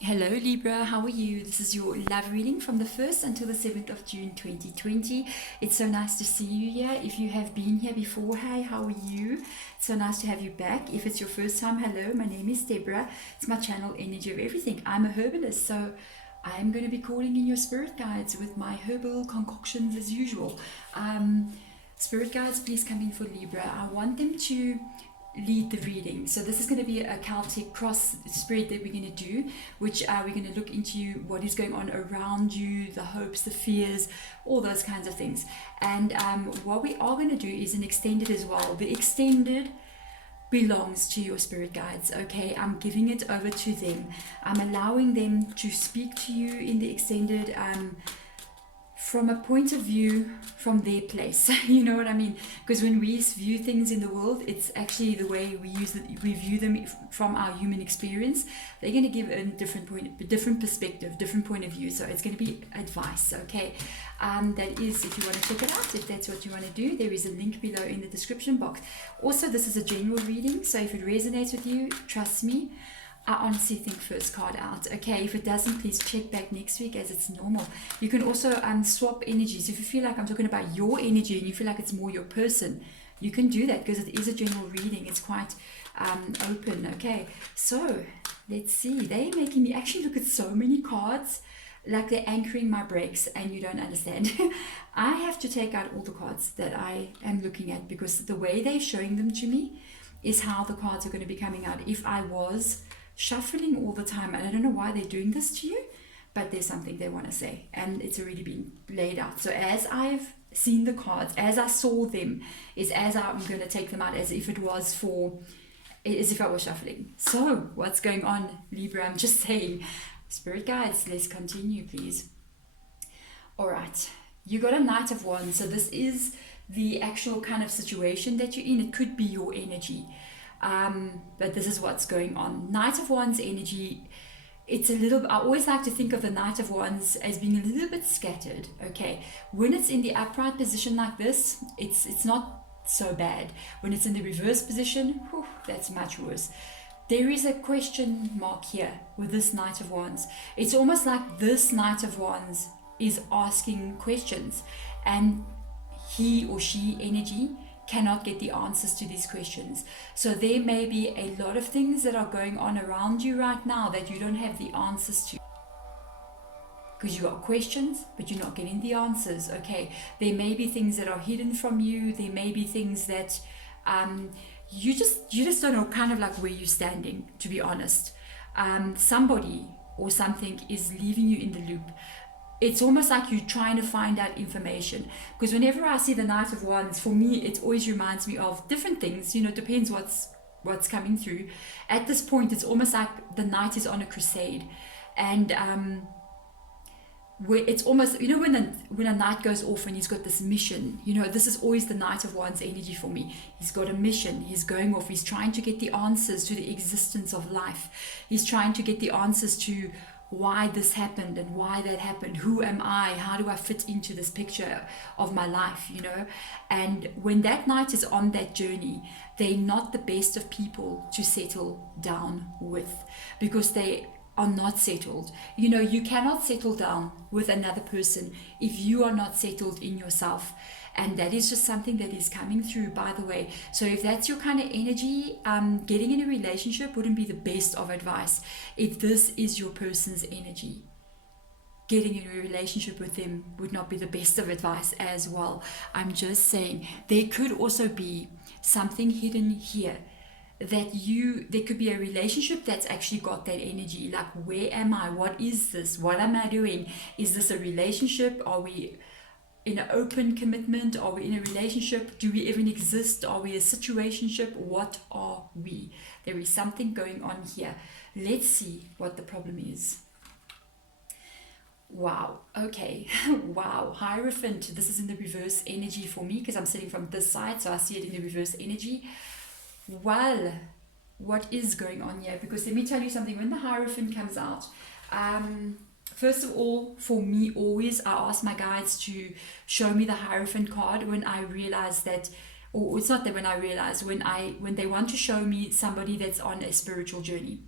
Hello Libra, how are you? This is your love reading from the 1st until the 7th of June 2020. It's so nice to see you here. If you have been here before, hi, how are you? It's so nice to have you back. If it's your first time, hello, my name is Deborah. It's my channel Energy of Everything. I'm a herbalist, so I'm going to be calling in your spirit guides with my herbal concoctions as usual. Spirit guides, please come in for Libra. I want them to lead the reading. So this is going to be a Celtic cross spread that we're going to do, which we're going to look into what is going on around you, the hopes, the fears, all those kinds of things. And what we are going to do is an extended as well. The extended belongs to your spirit guides. Okay, I'm giving it over to them. I'm allowing them to speak to you in the extended from a point of view from their place. You know what I mean? Because when we view things in the world, it's actually the way we view them from our human experience. They're going to give a different perspective, different point of view. So it's going to be advice. Okay, that is, if you want to check it out, if that's what you want to do, there is a link below in the description box. Also, this is a general reading, so if it resonates with you, trust me, I honestly think first card out. Okay, if it doesn't, please check back next week as it's normal. You can also swap energies. If you feel like I'm talking about your energy and you feel like it's more your person, you can do that because it is a general reading. It's quite open. Okay, so let's see. They're making me actually look at so many cards like they're anchoring my brakes and you don't understand. I have to take out all the cards that I am looking at because the way they're showing them to me is how the cards are going to be coming out. If I was shuffling all the time, and I don't know why they're doing this to you, but there's something they want to say and it's already been laid out. So as I've seen the cards, as I saw them, is as I'm going to take them out as if it was as if I was shuffling. So what's going on, Libra? I'm just saying, spirit guides, let's continue please. All right, you got a Knight of Wands. So this is the actual kind of situation that you're in. It could be your energy. But this is what's going on. Knight of Wands energy, it's a little, I always like to think of the Knight of Wands as being a little bit scattered. Okay, when it's in the upright position like this, it's not so bad. When it's in the reverse position, whew, that's much worse. There is a question mark here with this Knight of Wands. It's almost like this Knight of Wands is asking questions and he or she energy cannot get the answers to these questions. So there may be a lot of things that are going on around you right now that you don't have the answers to. Because you got questions, but you're not getting the answers. Okay, there may be things that are hidden from you. There may be things that you just don't know kind of like where you're standing, to be honest. Somebody or something is leaving you in the loop. It's almost like you're trying to find out information, because whenever I see the Knight of Wands, for me it always reminds me of different things. You know, it depends what's coming through. At this point it's almost like the knight is on a crusade, and where it's almost, you know, when a knight goes off and he's got this mission, you know, this is always the Knight of Wands energy for me. He's got a mission, he's going off, he's trying to get the answers to the existence of life, he's trying to get the answers to why this happened and why that happened. Who am I? How do I fit into this picture of my life, you know? And when that knight is on that journey, they're not the best of people to settle down with, because they are not settled. You know, you cannot settle down with another person if you are not settled in yourself. And that is just something that is coming through, by the way. So if that's your kind of energy, getting in a relationship wouldn't be the best of advice. If this is your person's energy, getting in a relationship with them would not be the best of advice as well. I'm just saying there could also be something hidden here, that there could be a relationship that's actually got that energy. Like, where am I? What is this? What am I doing? Is this a relationship? Are we in an open commitment? Are we in a relationship? Do we even exist? Are we a situationship? What are we? There is something going on here. Let's see what the problem is. Wow. Okay. Wow. Hierophant. This is in the reverse energy for me because I'm sitting from this side, so I see it in the reverse energy. Well, what is going on here? Because let me tell you something. When the Hierophant comes out, first of all, for me, always I ask my guides to show me the Hierophant card when I realize that, or it's not that when I realize, when they want to show me somebody that's on a spiritual journey.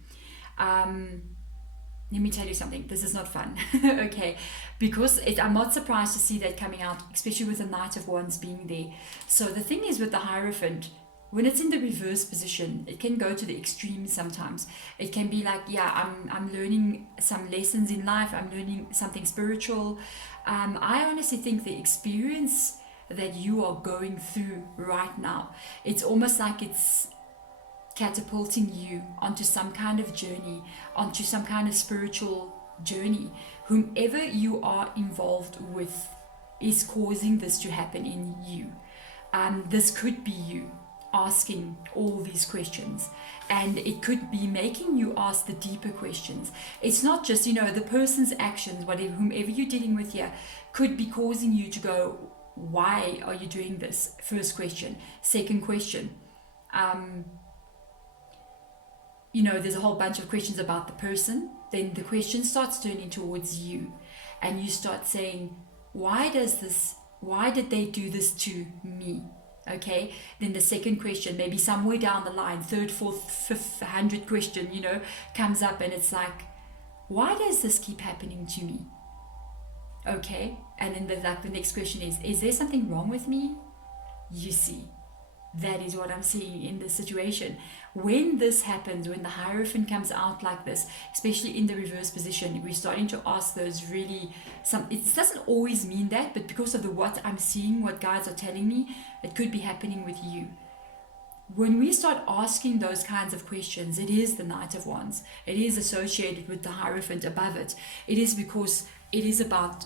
let me tell you something, this is not fun. Okay, because I'm not surprised to see that coming out, especially with the Knight of Wands being there. So the thing is with the Hierophant, when it's in the reverse position, it can go to the extremes sometimes. It can be like, yeah, I'm learning some lessons in life, I'm learning something spiritual. I honestly think the experience that you are going through right now, it's almost like it's catapulting you onto some kind of journey, onto some kind of spiritual journey. Whomever you are involved with is causing this to happen in you. This could be you asking all these questions, and it could be making you ask the deeper questions. It's not just, the person's actions, whatever, whomever you're dealing with here, could be causing you to go, why are you doing this? First question. Second question, there's a whole bunch of questions about the person. Then the question starts turning towards you, and you start saying, why did they do this to me? Okay, then the second question, maybe somewhere down the line, third, fourth, fifth, 100th question, comes up, and it's like, why does this keep happening to me? Okay, and then the next question is there something wrong with me? You see, that is what I'm seeing in this situation. When this happens, when the Hierophant comes out like this, especially in the reverse position, we're starting to ask those really, it doesn't always mean that, but because of what I'm seeing, what guides are telling me, it could be happening with you. When we start asking those kinds of questions, it is the Knight of Wands. It is associated with the Hierophant above it. It is because it is about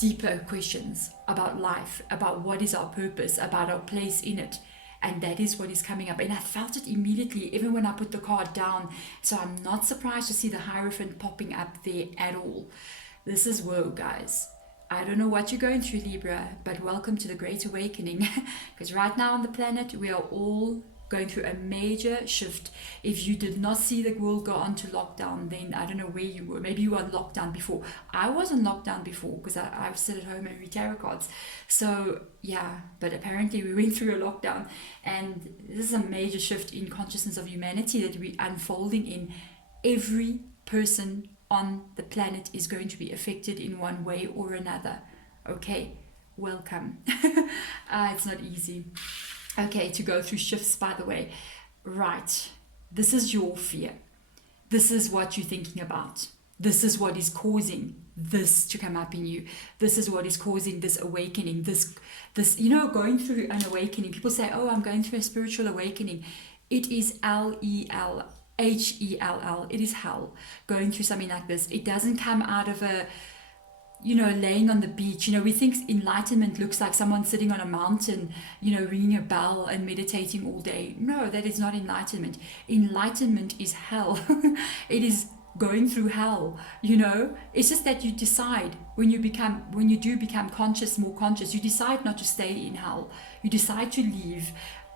deeper questions about life, about what is our purpose, about our place in it. And that is what is coming up. And I felt it immediately, even when I put the card down. So I'm not surprised to see the Hierophant popping up there at all. This is woe, guys. I don't know what you're going through, Libra, but welcome to the Great Awakening. Because right now on the planet, we are all going through a major shift. If you did not see the world go on to lockdown, then I don't know where you were. Maybe you were on lockdown before. I was on lockdown before because I sit at home and read tarot cards. So yeah, but apparently we went through a lockdown, and this is a major shift in consciousness of humanity that we're unfolding in. Every person on the planet is going to be affected in one way or another. Okay, welcome. It's not easy. Okay, to go through shifts, by the way. Right, this is your fear. This is what you're thinking about. This is what is causing this to come up in you. This is what is causing this awakening. This, going through an awakening. People say, oh, I'm going through a spiritual awakening. It is L-E-L-H-E-L-L. It is hell going through something like this. It doesn't come out of a, laying on the beach. We think enlightenment looks like someone sitting on a mountain, ringing a bell and meditating all day. No, that is not enlightenment. Enlightenment is hell. It is going through hell. It's just that you decide when you do become more conscious, you decide not to stay in hell. You decide to leave.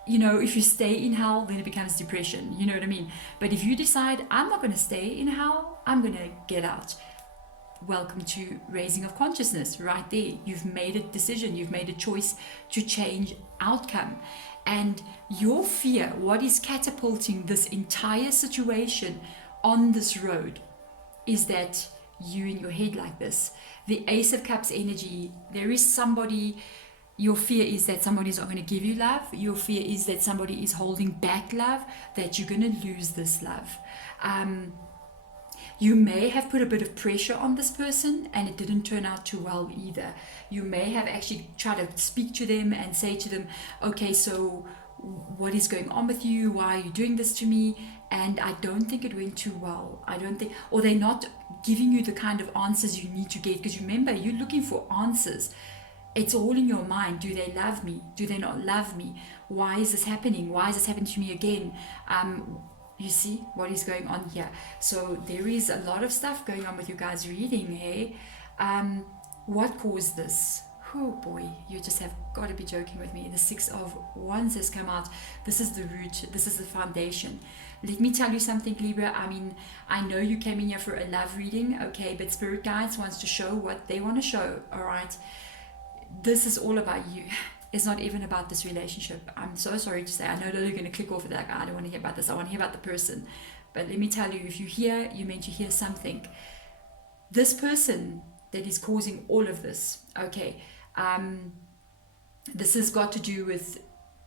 If you stay in hell, then it becomes depression. You know what I mean? But if you decide, I'm not going to stay in hell, I'm going to get out. Welcome to raising of consciousness right there. You've made a decision, you've made a choice to change outcome. And your fear, what is catapulting this entire situation on this road, is that you in your head like this. The Ace of Cups energy, there is somebody, your fear is that somebody is not going to give you love. Your fear is that somebody is holding back love, that you're going to lose this love. You may have put a bit of pressure on this person and it didn't turn out too well either. You may have actually tried to speak to them and say to them, okay, so what is going on with you? Why are you doing this to me? And I don't think it went too well. Or they're not giving you the kind of answers you need to get. Because remember, you're looking for answers. It's all in your mind. Do they love me? Do they not love me? Why is this happening? Why is this happening to me again? You see what is going on here. So there is a lot of stuff going on with you guys reading, hey? What caused this? Oh boy, you just have got to be joking with me. The Six of Wands has come out. This is the root. This is the foundation. Let me tell you something, Libra. I know you came in here for a love reading, okay? But Spirit Guides wants to show what they want to show, all right? This is all about you. It's not even about this relationship. I'm so sorry to say. I know that you're going to click off of that. I don't want to hear about this. I want to hear about the person. But let me tell you, if you hear, you're meant to hear something. This person that is causing all of this, okay, this has got to do with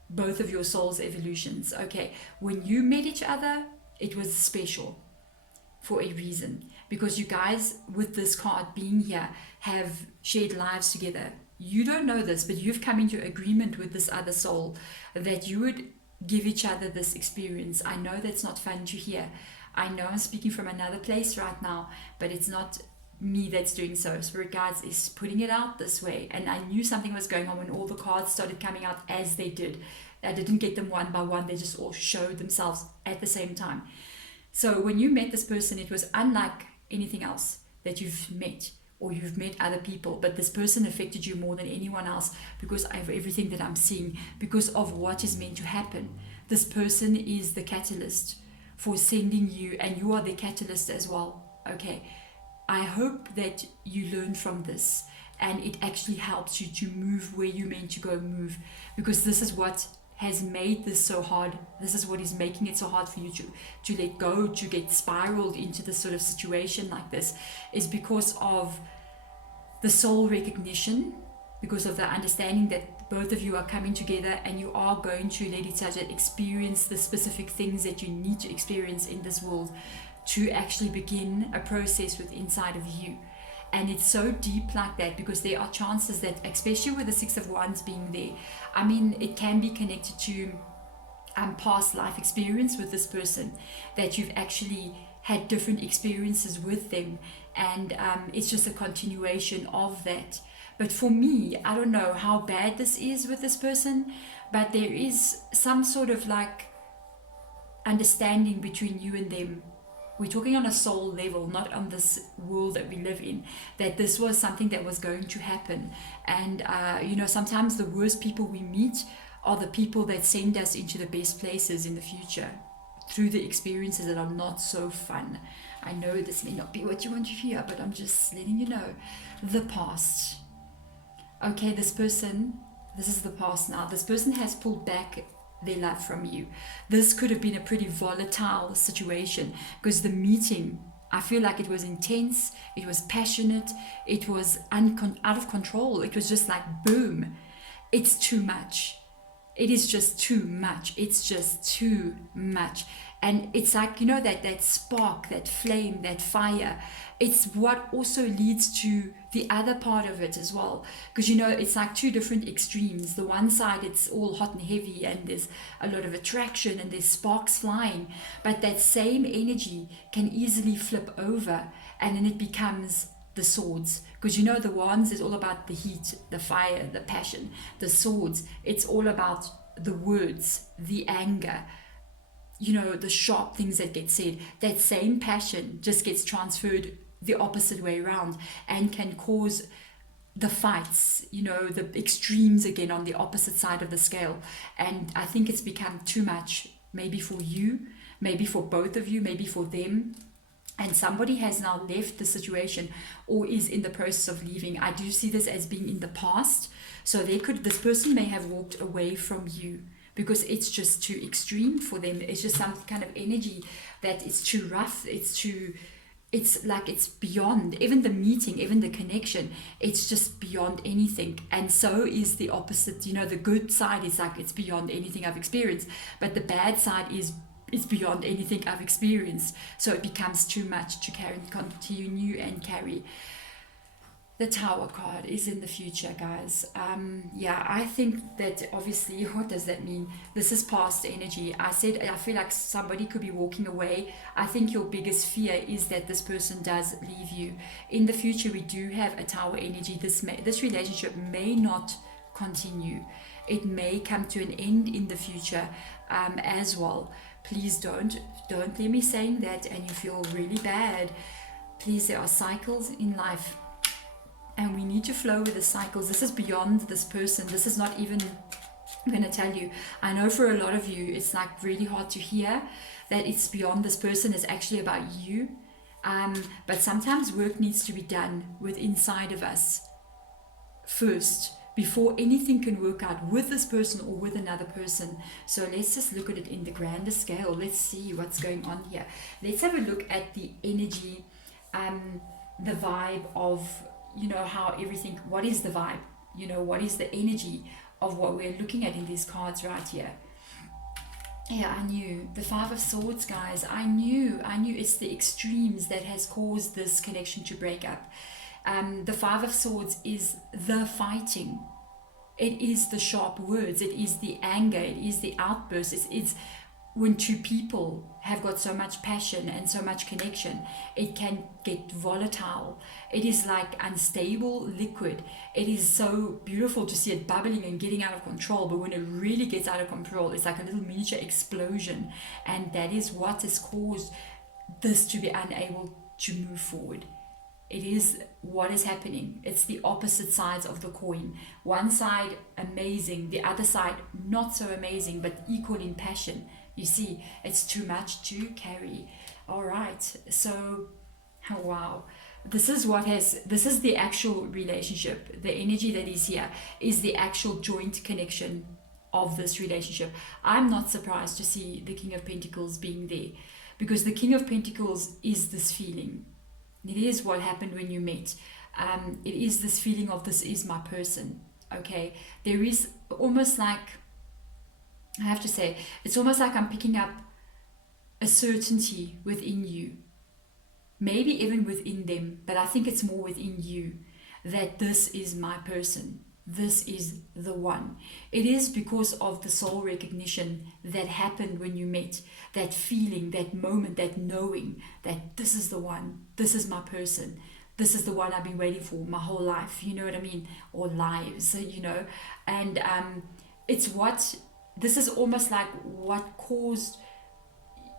both of your soul's evolutions, okay. When you met each other, it was special for a reason, because you guys, with this card being here, have shared lives together. You don't know this, but you've come into agreement with this other soul that you would give each other this experience. I know that's not fun to hear. I know I'm speaking from another place right now, but it's not me that's doing so. Spirit Guides is putting it out this way, and I knew something was going on when all the cards started coming out as they did. I didn't get them one by one, they just all showed themselves at the same time. So when you met this person, it was unlike anything else that you've met, or you've met other people, but this person affected you more than anyone else because of everything that I'm seeing, because of what is meant to happen. This person is the catalyst for sending you, and you are the catalyst as well, okay. I hope that you learn from this and it actually helps you to move where you're meant to go move, because this is what has made this so hard. This is what is making it so hard for you to let go, to get spiraled into this sort of situation like this, is because of the soul recognition, because of the understanding that both of you are coming together and you are going to let each other experience the specific things that you need to experience in this world to actually begin a process with inside of you. And it's so deep like that, because there are chances that, especially with the Six of Wands being there, I mean, it can be connected to past life experience with this person, that you've actually had different experiences with them, and it's just a continuation of that. But for me, I don't know how bad this is with this person, but there is some sort of like understanding between you and them. We're talking on a soul level, not on this world that we live in, that this was something that was going to happen. And, sometimes the worst people we meet are the people that send us into the best places in the future through the experiences that are not so fun. I know this may not be what you want to hear, but I'm just letting you know. The past. Okay, this is the past now. This person has pulled back their love from you. This could have been a pretty volatile situation, because the meeting, I feel like it was intense, it was passionate, it was out of control. It was just like boom, it's too much. It is just too much. It's just too much. And it's like, that spark, that flame, that fire, it's what also leads to the other part of it as well. Because, it's like two different extremes. The one side, it's all hot and heavy and there's a lot of attraction and there's sparks flying. But that same energy can easily flip over, and then it becomes the swords. Because the wands is all about the heat, the fire, the passion. The swords, it's all about the words, the anger, the sharp things that get said. That same passion just gets transferred the opposite way around and can cause the fights, the extremes again on the opposite side of the scale. And I think it's become too much, maybe for you, maybe for both of you, maybe for them. And somebody has now left the situation or is in the process of leaving. I do see this as being in the past. So this person may have walked away from you because it's just too extreme for them. It's just some kind of energy that is too rough. It's like it's beyond even the meeting, even the connection. It's just beyond anything. And so is the opposite. The good side is like it's beyond anything I've experienced, but the bad side is beyond anything I've experienced. So it becomes too much to continue and carry. The Tower card is in the future, guys. I think that obviously, what does that mean? This is past energy. I feel like somebody could be walking away. I think your biggest fear is that this person does leave you. In the future, we do have a Tower energy. This relationship may not continue. It may come to an end in the future as well. Please don't let me saying that and you feel really bad. Please, there are cycles in life. And we need to flow with the cycles. This is beyond this person. This is not even, I'm going to tell you, I know for a lot of you, it's like really hard to hear that it's beyond this person. It's actually about you. But sometimes work needs to be done with inside of us first before anything can work out with this person or with another person. So let's just look at it in the grander scale. Let's see what's going on here. Let's have a look at the energy, the vibe of, you know, how everything, what is the vibe? You know, what is the energy of what we're looking at in these cards right here? Yeah, I knew. The Five of Swords, guys. I knew it's the extremes that has caused this connection to break up. The Five of Swords is the fighting. It is the sharp words. It is the anger. It is the outbursts. It's when two people have got so much passion and so much connection, it can get volatile. It is like unstable liquid. It is so beautiful to see it bubbling and getting out of control, but when it really gets out of control, it's like a little miniature explosion, and that is what has caused this to be unable to move forward. It is what is happening. It's the opposite sides of the coin. One side amazing, the other side not so amazing, but equal in passion. You see, it's too much to carry. All right, so wow, this is the actual relationship. The energy that is here is the actual joint connection of this relationship. I'm not surprised to see the King of Pentacles being there, because the King of Pentacles is this feeling. It is what happened when you met. It is this feeling of, this is my person. Okay, there is almost like, I have to say, it's almost like I'm picking up a certainty within you, maybe even within them, but I think it's more within you, that this is my person. This is the one. It is because of the soul recognition that happened when you met, that feeling, that moment, that knowing that this is the one, this is my person, this is the one I've been waiting for my whole life, you know what I mean, or lives, you know. And it's what, this is almost like what caused,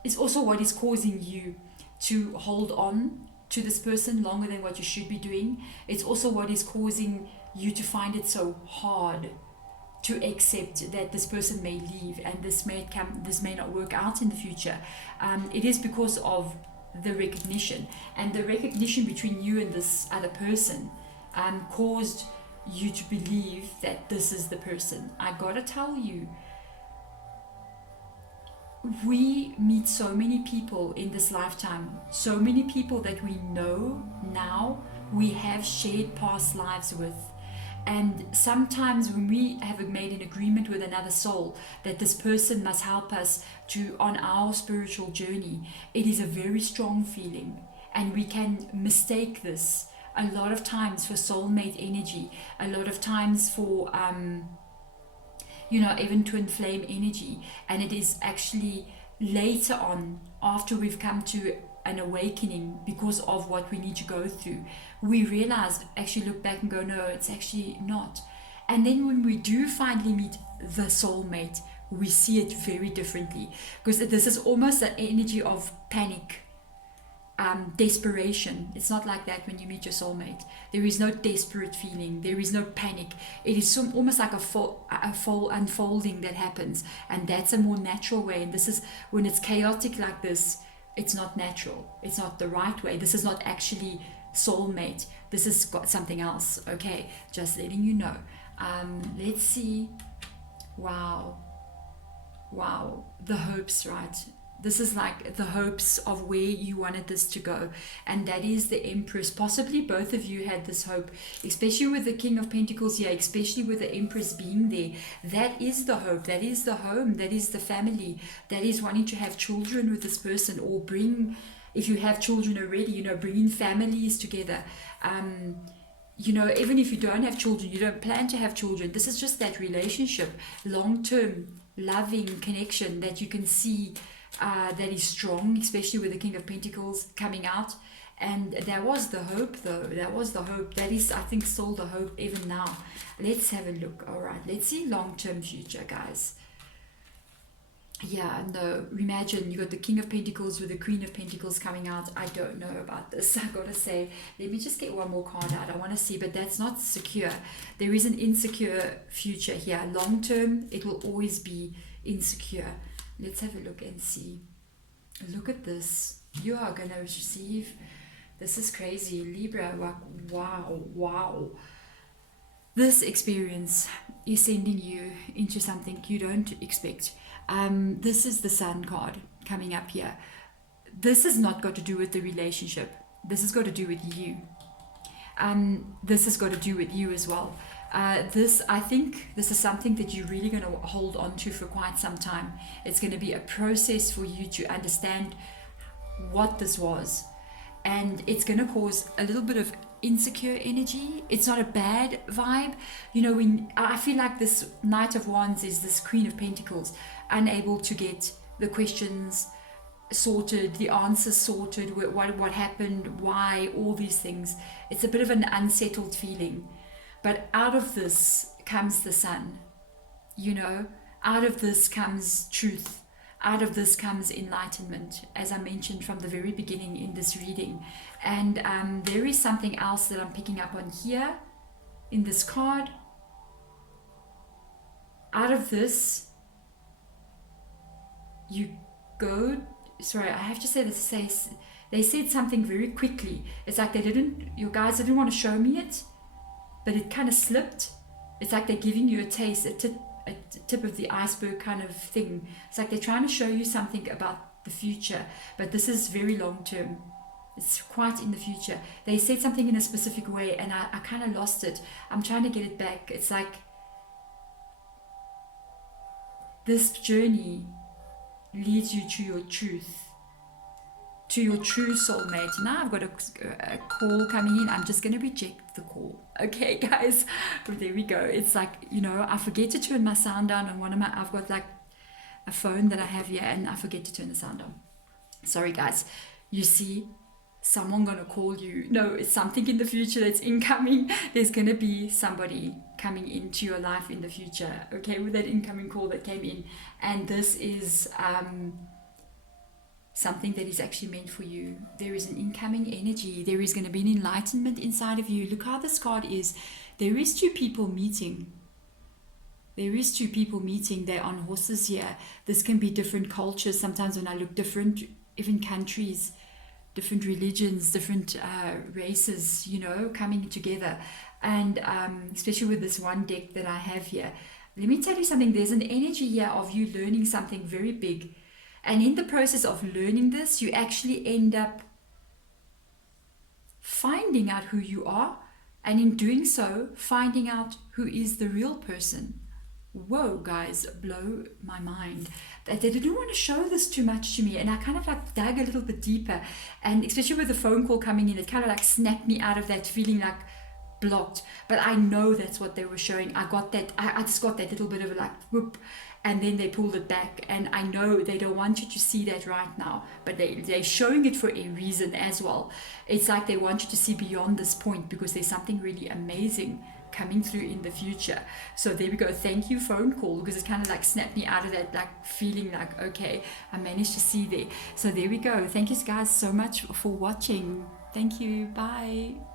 it's also what is causing you to hold on to this person longer than what you should be doing. It's also what is causing you to find it so hard to accept that this person may leave and this may not work out in the future. It is because of the recognition, and the recognition between you and this other person caused you to believe that this is the person. I gotta tell you, we meet so many people in this lifetime, so many people that we know now, we have shared past lives with. And sometimes when we have made an agreement with another soul that this person must help us to on our spiritual journey, it is a very strong feeling, and we can mistake this a lot of times for soulmate energy, a lot of times for even twin flame energy. And it is actually later on, after we've come to an awakening because of what we need to go through, we realize, actually look back and go, no, it's actually not. And then when we do finally meet the soulmate, we see it very differently, because this is almost an energy of panic, desperation. It's not like that when you meet your soulmate. There is no desperate feeling, there is no panic. It is almost like a full unfolding that happens, and that's a more natural way. And this is when it's chaotic like this, it's not natural, it's not the right way. This is not actually soulmate, this is got something else. Okay, just letting you know. Let's see. Wow, the hopes, right? This is like the hopes of where you wanted this to go, and that is the Empress. Possibly both of you had this hope, especially with the King of Pentacles here, especially with the Empress being there. That is the hope, that is the home, that is the family, that is wanting to have children with this person, or bring, if you have children already, bringing families together. Even if you don't have children, you don't plan to have children, this is just that relationship, long-term loving connection that you can see, that is strong, especially with the King of Pentacles coming out. And that was the hope, though. That was the hope. That is, I think, still the hope even now. Let's have a look. All right, let's see long-term future, guys. Yeah, no, imagine you got the King of Pentacles with the Queen of Pentacles coming out. I don't know about this, I gotta say. Let me just get one more card out. I want to see, but that's not secure. There is an insecure future here. Long-term, it will always be insecure. Let's have a look and see. Look at this. You are going to receive. This is crazy. Libra, wow. This experience is sending you into something you don't expect. This is the Sun card coming up here. This has not got to do with the relationship. This has got to do with you. This has got to do with you as well. I think this is something that you're really going to hold on to for quite some time. It's going to be a process for you to understand what this was. And it's going to cause a little bit of insecure energy. It's not a bad vibe. You know, when I feel like this Knight of Wands is this Queen of Pentacles, unable to get the questions sorted, the answers sorted, what happened, why, all these things. It's a bit of an unsettled feeling. But out of this comes the Sun. You know, out of this comes truth. Out of this comes enlightenment, as I mentioned from the very beginning in this reading. And there is something else that I'm picking up on here in this card. Out of this, you go... Sorry, I have to say this. They said something very quickly. It's like your guys didn't want to show me it, but it kind of slipped. It's like they're giving you a taste, a tip of the iceberg kind of thing. It's like they're trying to show you something about the future, but this is very long term. It's quite in the future. They said something in a specific way and I kind of lost it. I'm trying to get it back. It's like this journey leads you to your truth, to your true soulmate. Now I've got a call coming in. I'm just going to reject the call. Okay, guys. But there we go. It's like, you know, I forget to turn my sound down on one of my... I've got like a phone that I have here and I forget to turn the sound on. Sorry, guys. You see, someone going to call you. No, it's something in the future that's incoming. There's going to be somebody coming into your life in the future. Okay, with that incoming call that came in. And this is... something that is actually meant for you. There is an incoming energy. There is going to be an enlightenment inside of you. Look how this card is. There is two people meeting. There is two people meeting. They're on horses here. This can be different cultures. Sometimes when I look, different, even countries, different religions, different races, you know, coming together. And especially with this one deck that I have here. Let me tell you something. There's an energy here of you learning something very big. And in the process of learning this, you actually end up finding out who you are. And in doing so, finding out who is the real person. Whoa, guys, blow my mind. They didn't want to show this too much to me. And I kind of like dug a little bit deeper. And especially with the phone call coming in, it kind of like snapped me out of that feeling like blocked. But I know that's what they were showing. I got that. I just got that little bit of like whoop. And then they pulled it back, and I know they don't want you to see that right now, but they're showing it for a reason as well. It's like they want you to see beyond this point because there's something really amazing coming through in the future. So there we go. Thank you, phone call, because it kind of like snapped me out of that like feeling like, okay, I managed to see there. So there we go. Thank you guys so much for watching. Thank you. Bye.